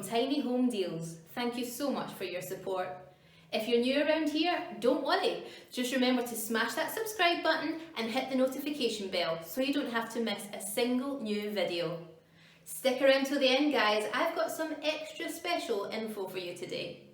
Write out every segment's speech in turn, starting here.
from Tiny Home Deals. Thank you so much for your support. If you're new around here, don't worry. Just remember to smash that subscribe button and hit the notification bell so you don't have to miss a single new video. Stick around till the end, guys. I've got some extra special info for you today.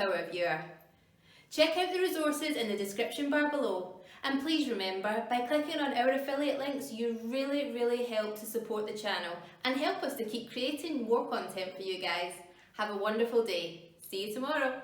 power viewer. Check out the resources in the description bar below. And please remember, by clicking on our affiliate links, you really help to support the channel and help us to keep creating more content for you guys. Have a wonderful day. See you tomorrow.